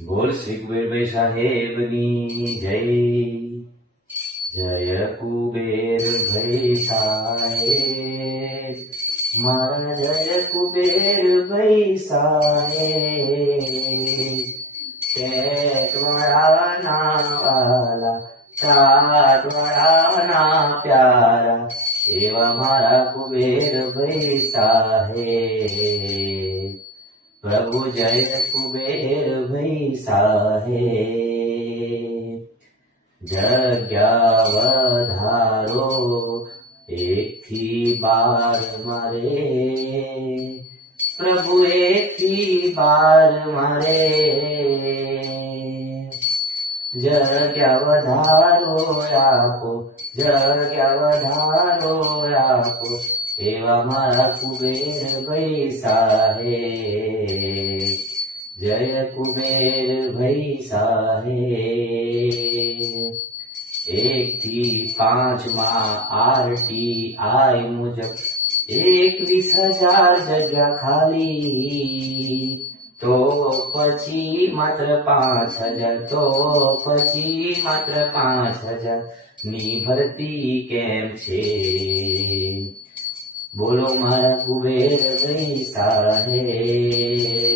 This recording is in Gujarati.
બોલ શ્રી કુબેરભાઈ સાહેબની જય. જય કુબેરભાઈ સાહેબ, મારા જય કુબેરભાઈ સાહેબ. પેટવાળાના વાલા, તાટવાળાના પ્યારા, એવા મારા કુબેરભાઈ સાહેબ. પ્રભુ જય કુબેરભાઈ સાહેબ. જગ્યા વધારો 1 થી 12 મારે, પ્રભુ 1 થી 12 મારે. જગ્યા વધારો આપો, જગ્યા વધારો આપો, એવા મારા કુબેરભાઈ સાહેબ. જય કુબેરભાઈ સાહેબ. 1 થી 5 માં RTI મુજબ 21,000 જગ્યા ખાલી, તો પછી માત્ર 5,000, તો પછી માત્ર 5,000 ની ભરતી કેમ છે? બોલો મારા કુબેરભાઈ સાહેબ.